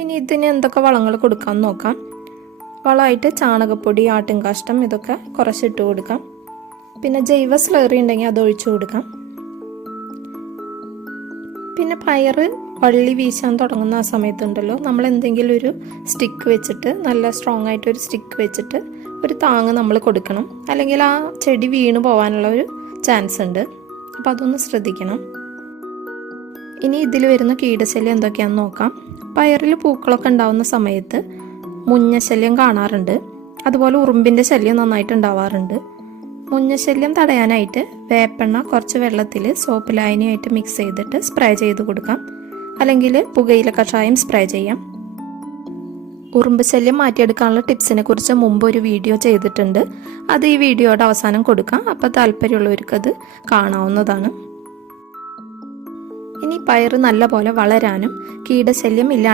ഇനി ഇതിന് എന്തൊക്കെ വളങ്ങൾ കൊടുക്കാൻ നോക്കാം. വളമായിട്ട് ചാണകപ്പൊടി ആട്ടിൻകാഷ്ടം ഇതൊക്കെ കുറച്ചിട്ട് കൊടുക്കാം. പിന്നെ ജൈവ സ്ലറി ഉണ്ടെങ്കിൽ അത് ഒഴിച്ചു കൊടുക്കാം. പിന്നെ പയറ് വള്ളി വീശാൻ തുടങ്ങുന്ന ആ സമയത്തുണ്ടല്ലോ നമ്മൾ എന്തെങ്കിലും ഒരു സ്റ്റിക്ക് വെച്ചിട്ട് നല്ല സ്ട്രോങ് ആയിട്ട് ഒരു സ്റ്റിക്ക് വെച്ചിട്ട് ഒരു താങ് നമ്മൾ കൊടുക്കണം. അല്ലെങ്കിൽ ആ ചെടി വീണ് പോകാനുള്ള ഒരു ചാൻസ് ഉണ്ട്. അപ്പോൾ അതൊന്ന് ശ്രദ്ധിക്കണം. ഇനി ഇതിൽ വരുന്ന കീടശല്യം എന്തൊക്കെയാണെന്ന് നോക്കാം. പയറിൽ പൂക്കളൊക്കെ ഉണ്ടാവുന്ന സമയത്ത് മുഞ്ഞശല്യം കാണാറുണ്ട്. അതുപോലെ ഉറുമ്പിന്റെ ശല്യം നന്നായിട്ട് ഉണ്ടാവാറുണ്ട്. മുഞ്ഞശല്യം തടയാനായിട്ട് വേപ്പെണ്ണ കുറച്ച് വെള്ളത്തിൽ സോപ്പ് ലായനിയായിട്ട് മിക്സ് ചെയ്തിട്ട് സ്പ്രേ ചെയ്ത് കൊടുക്കാം. അല്ലെങ്കിൽ പുകയില കഷായം സ്പ്രേ ചെയ്യാം. ഉറുമ്പ് ശല്യം മാറ്റിയെടുക്കാനുള്ള ടിപ്സിനെ കുറിച്ച് മുമ്പ് ഒരു വീഡിയോ ചെയ്തിട്ടുണ്ട്. അത് ഈ വീഡിയോയുടെ അവസാനം കൊടുക്കാം. അപ്പോൾ താല്പര്യമുള്ളവർക്ക് അത് കാണാവുന്നതാണ്. ഇനി പയർ നല്ലപോലെ വളരാനും കീടശല്യം ഇല്ലാ